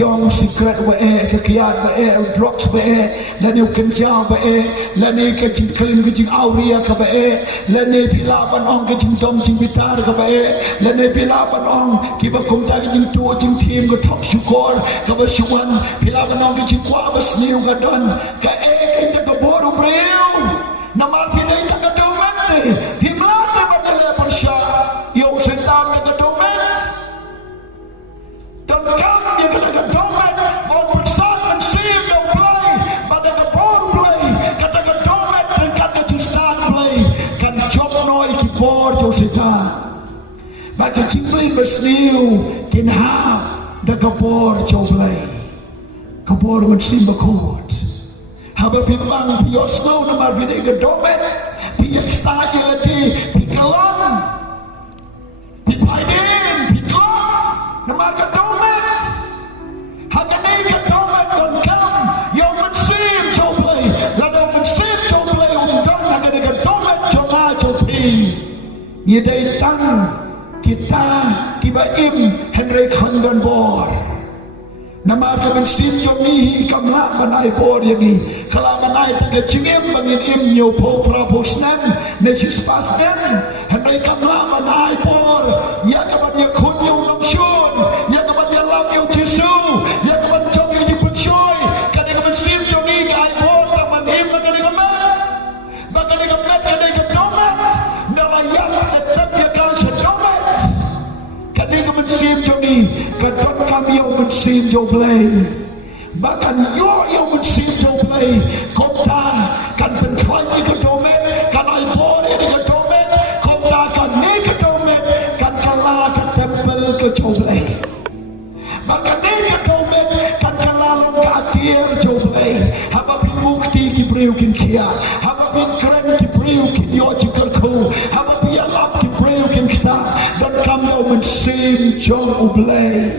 Yong secret wa ke kiat wa drugs wa la ni kenja wa la ni ke jing klim ke jing auria ka ba la ni pila ban ong ke jing dom jing bitar ka ba la ni pila ban ong ki ba kum ta ke jing tu jing tim ko thok syukur ka ba syuan pila ban ong ke jing kwa basniew ka don ka ke ta ka boru breu namal pinay ta ka domate himlata ba ka le persya yo setan na ka domet dan kam ya ka ka domet mau persan and see the play but ka boru play kata ka domet dan kata tu start play kan job noi ki bor yo setan ba ka jingmlien basniew kin ha da ka bor yo play ka bor Mynsiem Bakhuid haba pimbang piyo snow na marvine ka domet piyak stajilati pikalon pipainin piklot na marga domet hagani ka domet don kam yo Mynsiem joplay lado Mynsiem joplay undong hagani ka domet jonga jopi ngidai tang kita kibaim Henry Kondon bor nama ka Mynsiem jongi kamla manai bor yagi kala manai taga jingim bangin im nyo po praposnan ne chispas nem hanai kamla manai bor ya kaban ya kunyo long shun ya kaban ya lam yo jisu ya kaban jongi di punchoy kani ka Mynsiem jongi kai bor taman im bagani ka met kani ka domet nalayat tetap ya ka sa domet kani ka Mynsiem jongi kadot kami yo Mynsiem joplay bahkan yo Mynsiem joplay kota kan penklai ke domet kan ai bore ke domet kota kan ni ke domet kan kala ke tempel ke joplay bahkan ni ke domet kan kala long ke atir joplay haba pin mukti ki breu kin kia haba pin keren ki breu kin yo jikal ku haba pin lap ki breu kin kita dan kami Mynsiem joplay